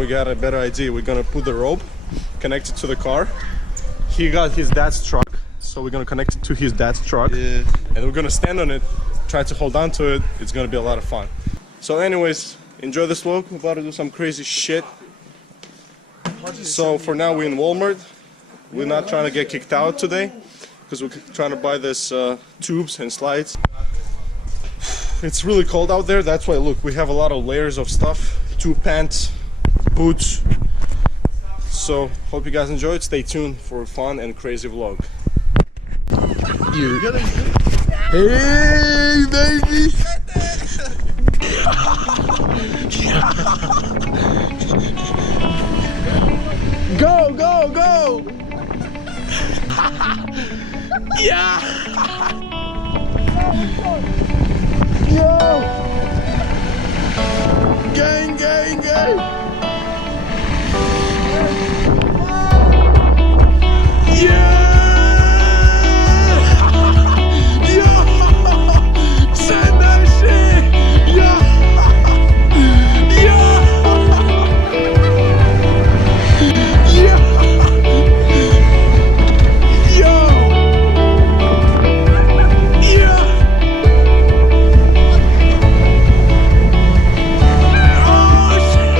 We got a better idea. We're gonna put the rope, connect it to the car. He got his dad's truck, so we're gonna connect it to his dad's truck. Yeah. And we're gonna stand on it, try to hold on to it. It's gonna be a lot of fun. So anyways, enjoy this vlog. We're about to do some crazy shit. So for now we're in Walmart. We're not trying to get kicked out today because we're trying to buy this tubes and slides. It's really cold out there. That's why, look, we have a lot of layers of stuff. 2 pants, boots. So hope you guys enjoy it. Stay tuned for a fun and crazy vlog. Hey baby! Go, go, go! Yeah! Yo! Gang, gang, gang! Yeah! Yo! Send that shit! Yo! Yo! Yo! Yo! Yeah! Oh shit!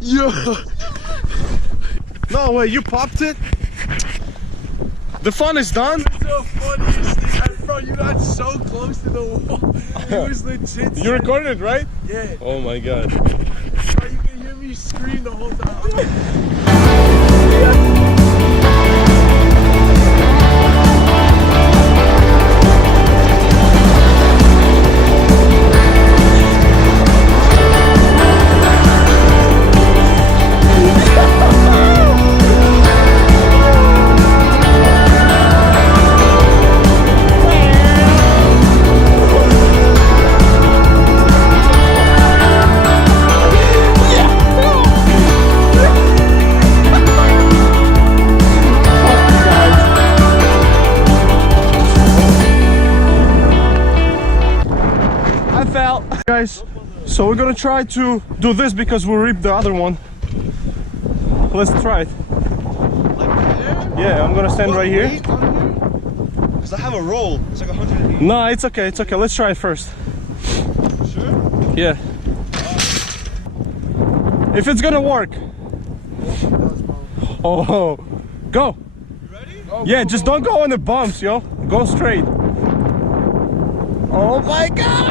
Yo! No way, you popped it? The fun is done? It's the funniest thing. Bro, you got so close to the wall. It was legit. You recorded it, right? Yeah. Oh my god. Bro, you can hear me scream the whole time. Guys, so we're gonna try to do this because we ripped the other one. Let's try it. Like there? Yeah, I'm gonna stand right here. Because I have a roll. It's like 180. No, it's okay, it's okay. Let's try it first. Sure? Yeah. If it's gonna work. Oh, go. You ready? Go, yeah, just don't go on the bumps, yo. Go straight. Oh my god!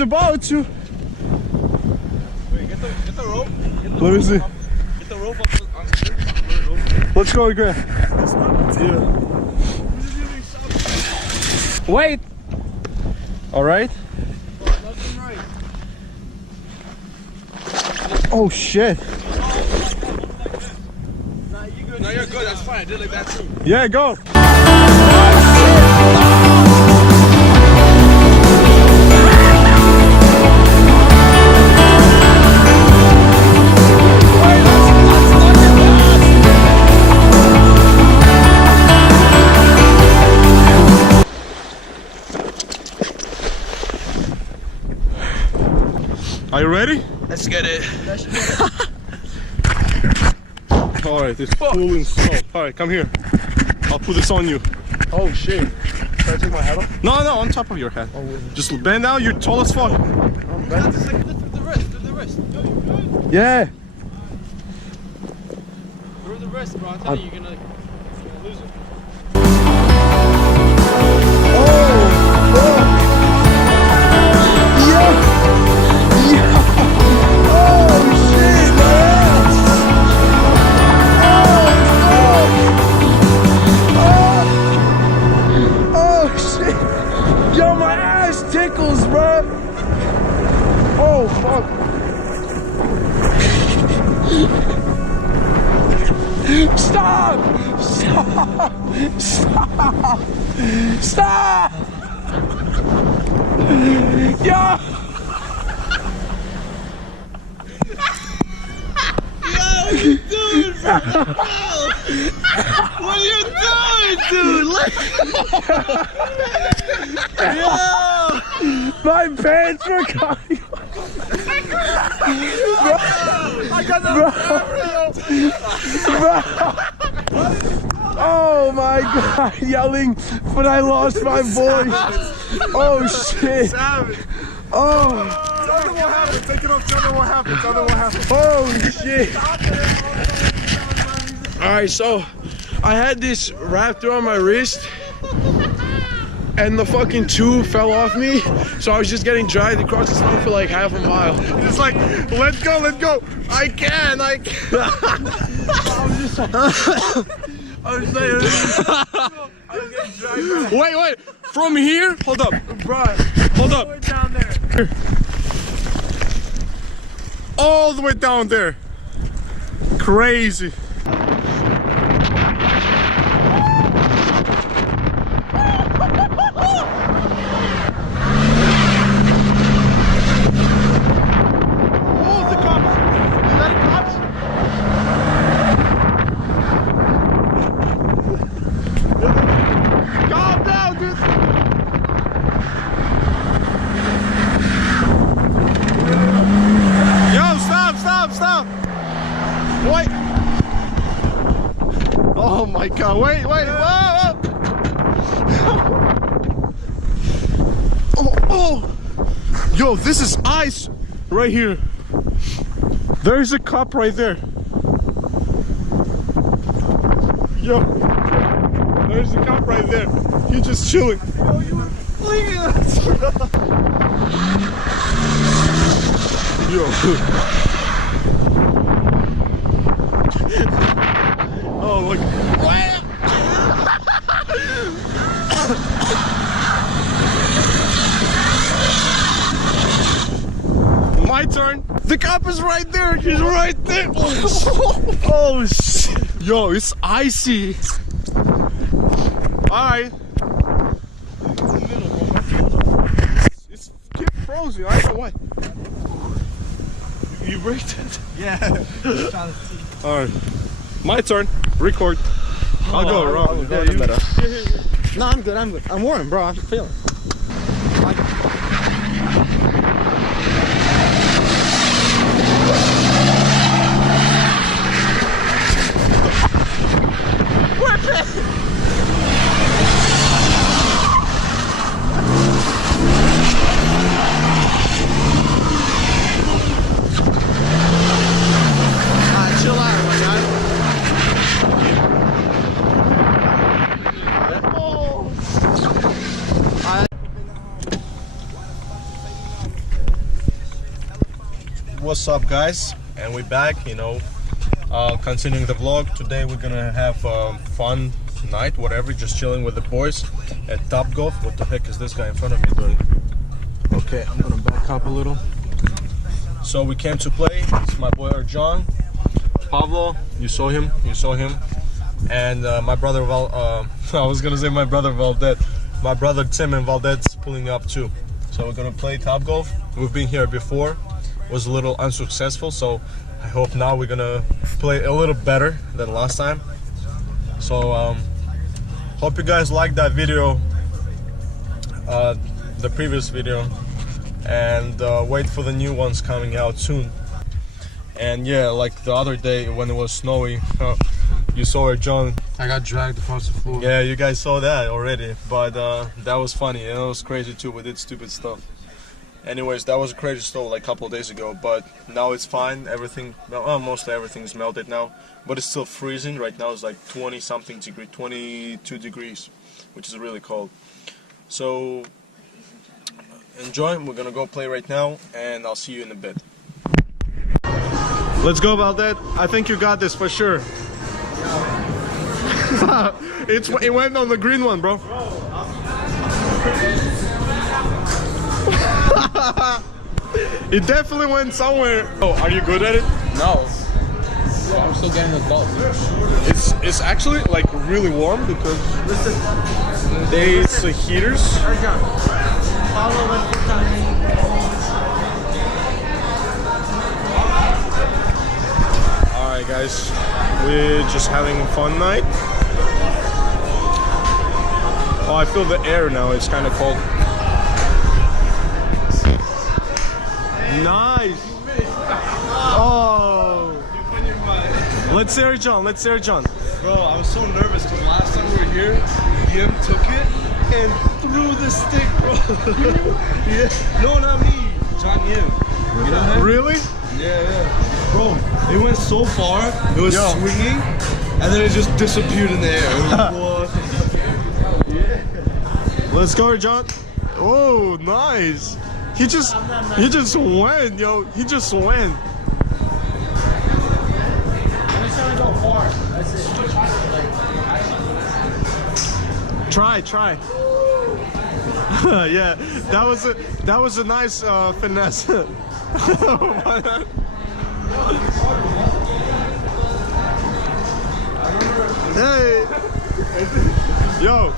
About to. Wait, get the rope. Let me see. Get the rope on the Let's go again. This one? Yeah. Wait. All right. Left and right. Oh shit. Nah, you good. No, you're good. That's fine. I did like that too. Yeah, go. Let's get it. Alright, it's full in snow. Alright, come here. I'll put this on you. Oh shit. Should I take my hat off? No, on top of your head. Oh, just bend down, you're tall as fuck. the wrist. Yeah. Through the wrist, bro. I'm telling you, you're gonna lose it. Tickles, bro. Oh fuck. Stop! Stop! Yo! Yo, what you doing, bro? What are you doing, dude? Yo! My pants were coming. I got the Oh my god, yelling, but I lost my voice. Oh shit. Savage. Oh. Tell them what happened. Take it off. Tell them what happened. Tell them what happened. Oh shit. Alright, so I had this wrapped around my wrist and the fucking tube fell off me, so I was just getting dragged across the snow for like half a mile. It's like, let go. I can. I was getting dragged back. Wait. From here? Hold up. Bro, Hold up. down there. All the way down there. Crazy. Stop! Wait! Oh my god, wait! Oh! Yo, this is ice right here. There's a cup right there. Yo, there's a cup right there. He's just chilling. Yo, you were flinging us. Yo. Oh, look. My turn. The cup is right there. He's right there. Oh, shit. Yo, it's icy. Alright. It's keep frozen. I don't know why. You breaked it? Yeah. Alright. My turn. Record. I'll go around. No, I'm good. I'm warm, bro. I'm feeling. Chill out, my guy. What's up, guys? And we're back, you know, continuing the vlog. Today we're gonna have a fun night, whatever, just chilling with the boys at Topgolf. What the heck is this guy in front of me doing? Okay, I'm gonna back up a little. So we came to play. It's my boy John, Pablo, you saw him, and my brother I was gonna say my brother Valdet. My brother Tim and Valdet's pulling up too. So we're gonna play Topgolf. We've been here before. Was a little unsuccessful, so I hope now we're gonna play a little better than last time. So hope you guys liked that video, the previous video, and wait for the new ones coming out soon. And yeah, like the other day when it was snowy, you saw where John. I got dragged across the floor. Yeah, you guys saw that already, but that was funny and it was crazy too. We did stupid stuff. Anyways, that was a crazy storm like a couple of days ago, but now it's fine. Everything, well, mostly everything's melted now, but it's still freezing. Right now it's like 20 something degree, 22 degrees, which is really cold. So enjoy. We're gonna go play right now, and I'll see you in a bit. Let's go about that. I think you got this for sure. It went on the green one, bro. It definitely went somewhere. Oh, are you good at it? No. I'm still getting the ball. It's actually like really warm because there's heaters. Alright guys, we're just having a fun night. Oh, I feel the air now, it's kind of cold. Nice! Oh! Let's hear it, John, let's hear it, John. Bro, I was so nervous because last time we were here, Yim took it and threw the stick, bro. Yeah. No, not me. John Yim. You know him? Really? Yeah. Bro, it went so far, it was swinging, and then it just disappeared in the air. It was, what? Yeah. Let's go, John. Oh, nice. He just went, yo. He just went. Try. Yeah, that was a nice finesse. Hey, yo,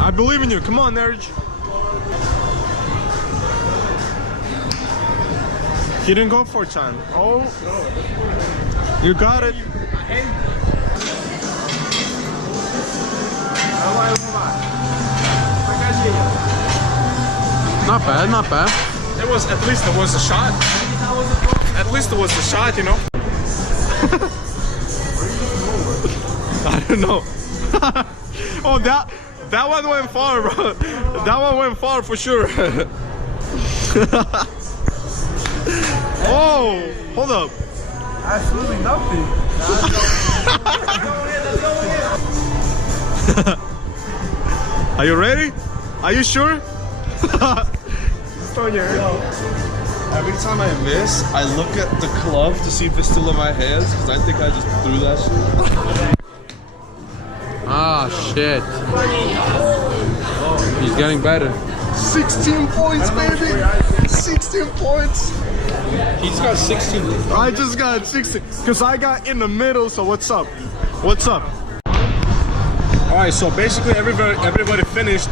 I believe in you. Come on, Nerj. He didn't go for time. Oh, you got it. Not bad, not bad. It was, at least there was a shot. At least there was a shot, you know. I don't know. Oh, that one went far, bro. That one went far for sure. Oh, hold up. Absolutely nothing. Are you ready? Are you sure? Every time I miss, I look at the club to see if it's still in my hands because I think I just threw that shit. Ah, shit. He's getting better. 16 points, baby. 16 points. He's got 16. I just got 16 because I got in the middle. So what's up? What's up? All right. So basically, everybody finished.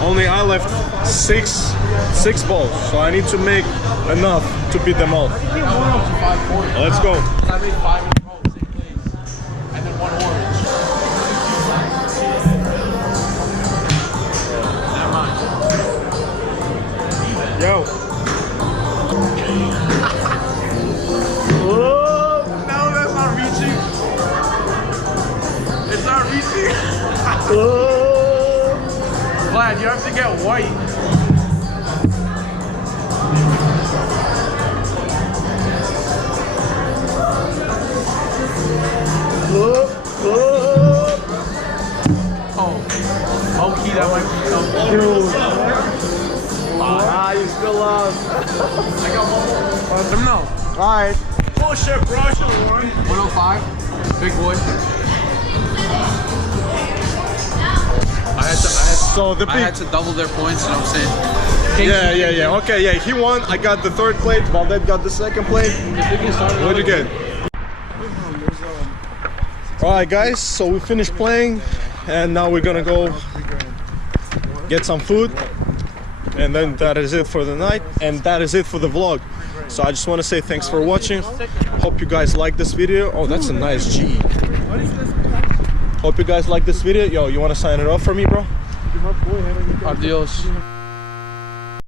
Only I left six balls. So I need to make enough to beat them all. Let's go. I made 5 in a row, same place. And then 1 orange. Never mind. Yo. Oh, no, that's not reaching. It's not reaching. Oh. Vlad, you have to get white. Oh, key, that might be something. Ah, you still lost. I got 1 more. Let him know. Alright. Bullshit, bro. I should have won. 105. Big boy. I had to double their points, you know what I'm saying? Yeah. Okay, yeah, he won. I got the 3rd plate. Valdez got the 2nd plate. What'd you get? Alright, guys, so we finished playing, and now we're gonna go get some food, and then that is it for the night, and that is it for the vlog. So I just want to say thanks for watching. Hope you guys like this video. Oh, that's a nice G. Hope you guys like this video. Yo, you want to sign it off for me, bro? Adios.